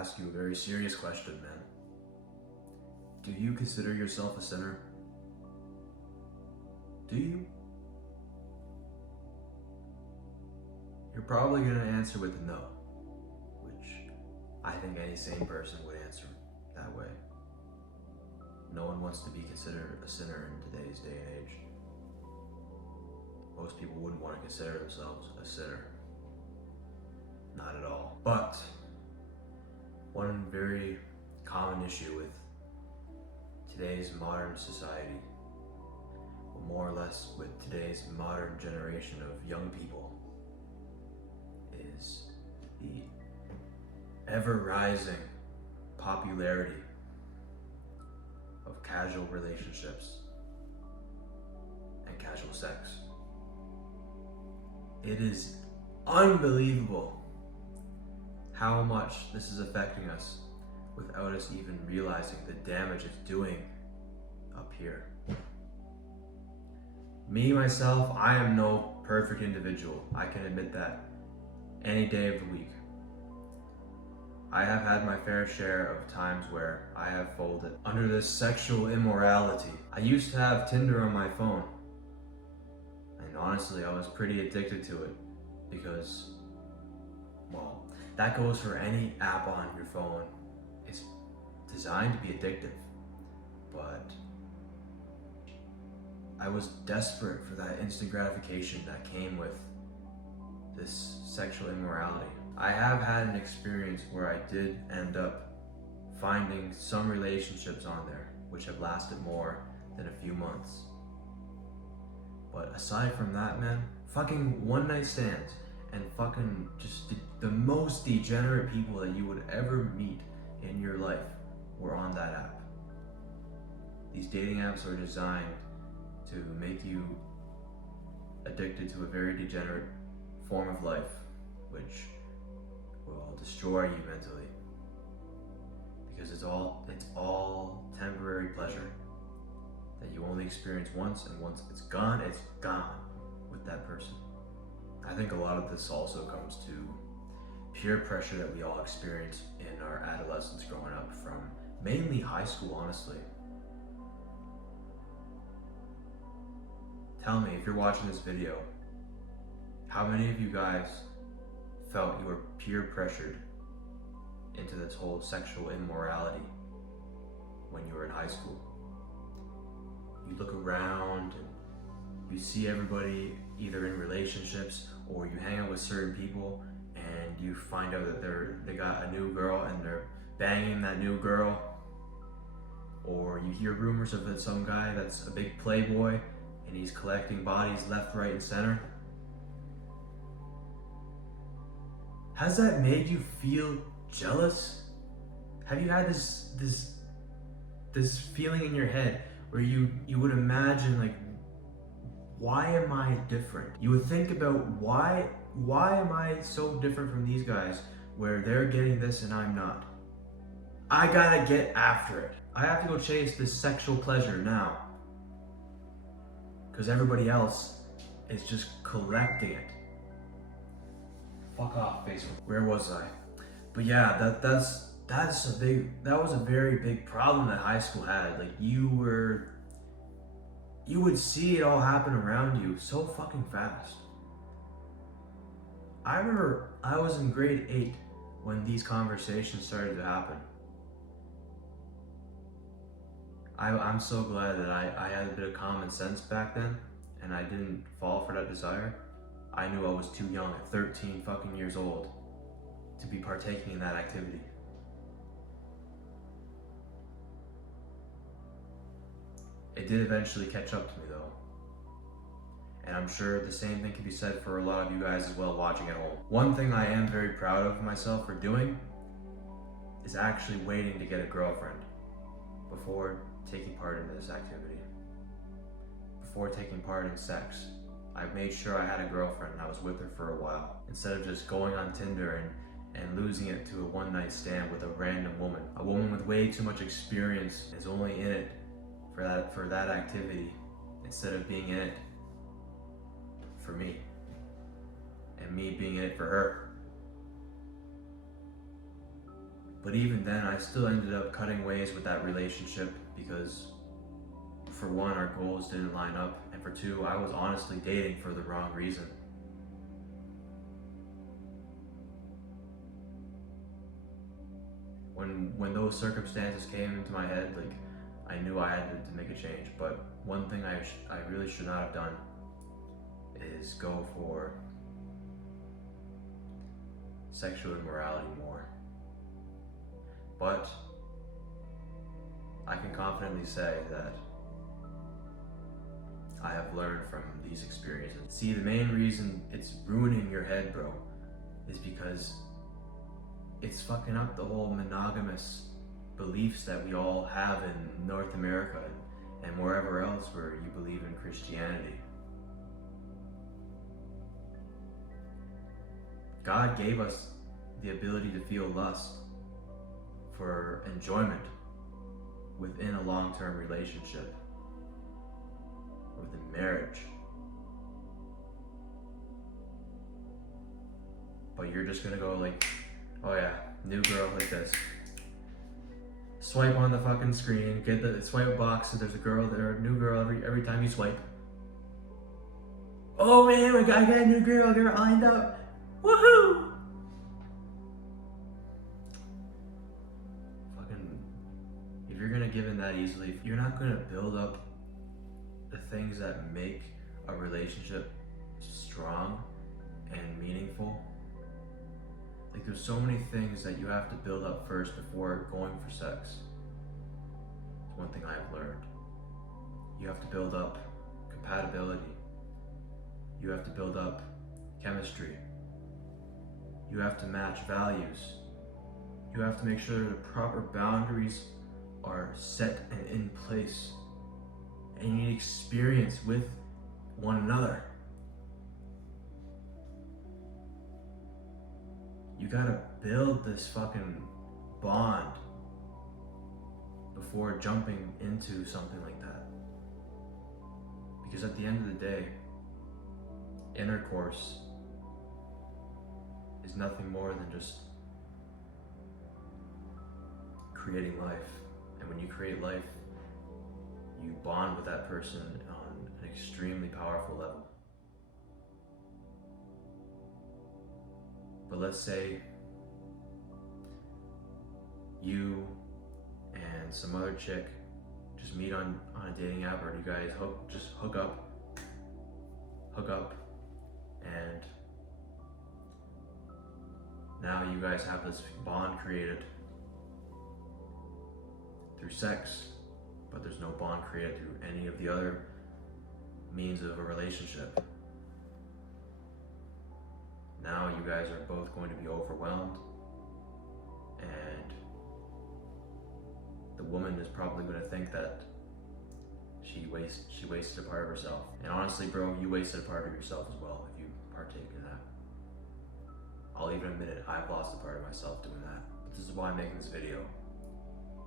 ask you a very serious question, man. Do you consider yourself a sinner? Do you? You're probably gonna answer with no, which I think any sane person would answer that way. No one wants to be considered a sinner in today's day and age. Most people wouldn't want to consider themselves a sinner. Not at all. But one very common issue with today's modern society, or more or less with today's modern generation of young people, is the ever-rising popularity of casual relationships and casual sex. It is unbelievable how much this is affecting us without us even realizing the damage it's doing up here. Me, myself, I am no perfect individual. I can admit that any day of the week. I have had my fair share of times where I have folded under this sexual immorality. I used to have Tinder on my phone, and honestly, I was pretty addicted to it because, well, that goes for any app on your phone. It's designed to be addictive, but I was desperate for that instant gratification that came with this sexual immorality. I have had an experience where I did end up finding some relationships on there which have lasted more than a few months. But aside from that, man, fucking one night stands and fucking just the most degenerate people that you would ever meet in your life were on that app. These dating apps are designed to make you addicted to a very degenerate form of life, which will destroy you mentally, because it's all temporary pleasure that you only experience once, and once it's gone with that person. I think a lot of this also comes to peer pressure that we all experience in our adolescence growing up, from mainly high school, honestly. Tell me, if you're watching this video, how many of you guys felt you were peer pressured into this whole sexual immorality when you were in high school? You look around and you see everybody either in relationships, or you hang out with certain people and you find out that they got a new girl and they're banging that new girl, or you hear rumors of that some guy that's a big playboy and he's collecting bodies left, right, and center. Has that made you feel jealous? Have you had this feeling in your head where you would imagine, like, why am I different? You would think about why am I so different from these guys where they're getting this and I'm not? I gotta get after it. I have to go chase this sexual pleasure now, because everybody else is just collecting it. Fuck off, Facebook. Where was I? But yeah, that was a very big problem that high school had. Like, you would see it all happen around you so fucking fast. I remember I was in grade 8 when these conversations started to happen. I'm so glad that I had a bit of common sense back then and I didn't fall for that desire. I knew I was too young at 13 fucking years old to be partaking in that activity. It did eventually catch up to me though. And I'm sure the same thing can be said for a lot of you guys as well watching at home. One thing I am very proud of myself for doing is actually waiting to get a girlfriend before taking part in this activity. Before taking part in sex, I made sure I had a girlfriend and I was with her for a while, instead of just going on Tinder and losing it to a one-night stand with a random woman. A woman with way too much experience is only in it for that activity, instead of being in it for me, and me being in it for her. But even then, I still ended up cutting ways with that relationship because, for one, our goals didn't line up, and for two, I was honestly dating for the wrong reason. When those circumstances came into my head, like, I knew I had to make a change. But one thing I really should not have done is go for sexual immorality more. But I can confidently say that I have learned from these experiences. See, the main reason it's ruining your head, bro, is because it's fucking up the whole monogamous beliefs that we all have in North America and wherever else where you believe in Christianity. God gave us the ability to feel lust for enjoyment within a long-term relationship, within marriage. But you're just gonna go like, oh yeah, new girl like this. Swipe on the fucking screen, get the swipe box, so there's a girl there, a new girl every time you swipe. Oh man, I got a new girl lined up. Woohoo! Fucking, if you're gonna give in that easily, you're not gonna build up the things that make a relationship strong and meaningful. Like, there's so many things that you have to build up first before going for sex. It's one thing I've learned. You have to build up compatibility. You have to build up chemistry. You have to match values. You have to make sure the proper boundaries are set and in place. And you need experience with one another. You gotta build this fucking bond before jumping into something like that. Because at the end of the day, intercourse is nothing more than just creating life. And when you create life, you bond with that person on an extremely powerful level. But let's say you and some other chick just meet on a dating app, or you guys hook up, and now you guys have this bond created through sex, but there's no bond created through any of the other means of a relationship. Now you guys are both going to be overwhelmed, and the woman is probably going to think that she wasted a part of herself. And honestly, bro, you wasted a part of yourself as well if you partake in that. I'll even admit it, I've lost a part of myself doing that. But this is why I'm making this video,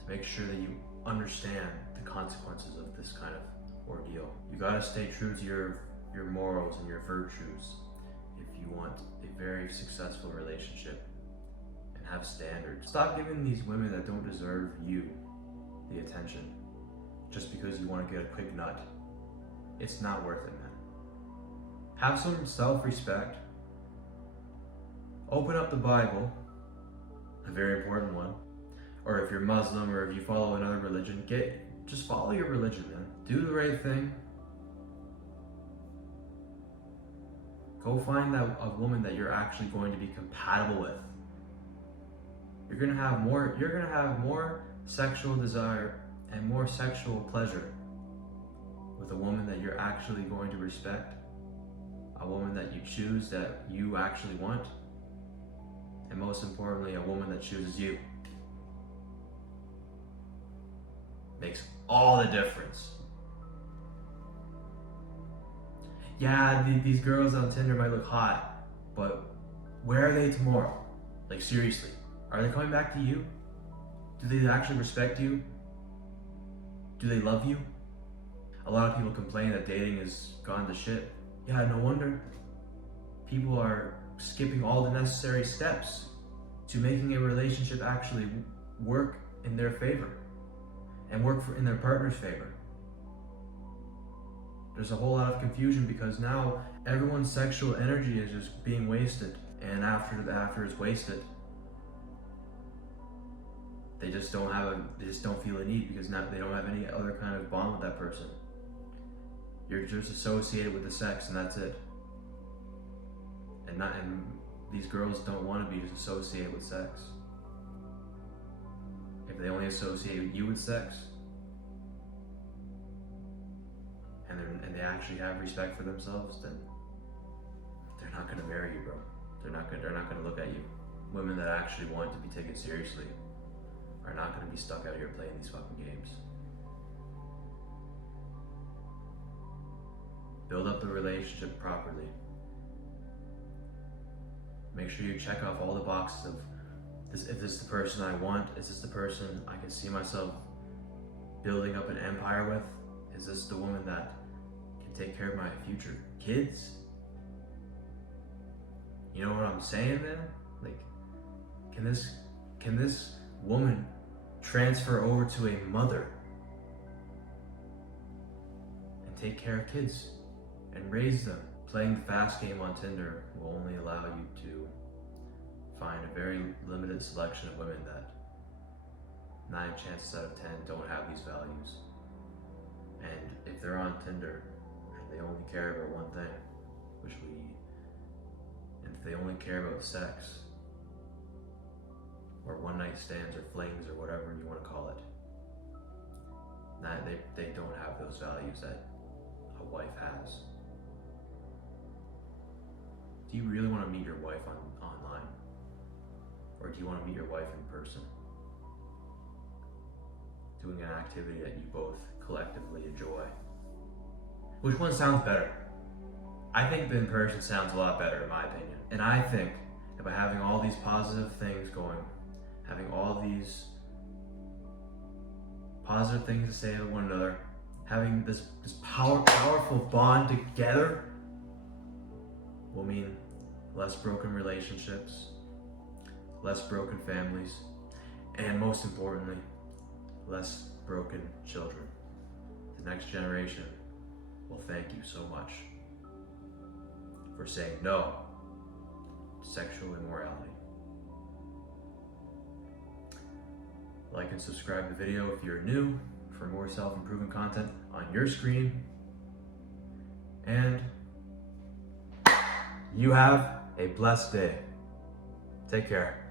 to make sure that you understand the consequences of this kind of ordeal. You gotta stay true to your morals and your virtues if you want a very successful relationship and have standards. Stop giving these women that don't deserve you the attention just because you want to get a quick nut. It's not worth it, man. Have some self-respect. Open up the Bible, a very important one. Or if you're Muslim, or if you follow another religion, just follow your religion, man. Do the right thing. Go find a woman that you're actually going to be compatible with. You're gonna have more sexual desire and more sexual pleasure with a woman that you're actually going to respect, a woman that you choose, that you actually want, and most importantly, a woman that chooses you. Makes all the difference. Yeah, these girls on Tinder might look hot, but where are they tomorrow? Like, seriously, are they coming back to you? Do they actually respect you? Do they love you? A lot of people complain that dating has gone to shit. Yeah, no wonder. People are skipping all the necessary steps to making a relationship actually work in their favor and work in their partner's favor. There's a whole lot of confusion because now everyone's sexual energy is just being wasted, and after it's wasted, they just don't feel a need because now they don't have any other kind of bond with that person. You're just associated with the sex, and that's it. And these girls don't want to be just associated with sex. If they only associate you with sex, and they actually have respect for themselves, then they're not gonna marry you, bro. They're not gonna look at you. Women that actually want to be taken seriously are not gonna be stuck out here playing these fucking games. Build up the relationship properly. Make sure you check off all the boxes of this. If this is the person I want, is this the person I can see myself building up an empire with? Is this the woman that can take care of my future kids? You know what I'm saying, man? Like, can this woman transfer over to a mother and take care of kids and raise them? Playing the fast game on Tinder will only allow you to find a very limited selection of women that 9 chances out of 10 don't have these values. And if they're on Tinder and they only care about one thing, and if they only care about sex, or one night stands or flings or whatever you want to call it, they don't have those values that a wife has. Do you really want to meet your wife online? Or do you want to meet your wife in person? Doing an activity that you both collectively enjoy. Which one sounds better? I think the in person sounds a lot better in my opinion. And I think that by having all these positive things going, having all these positive things to say to one another, having this powerful bond together will mean less broken relationships, less broken families, and most importantly, less broken children. The next generation will thank you so much for saying no to sexual immorality. Like and subscribe to the video if you're new for more self-improvement content on your screen. And you have a blessed day. Take care.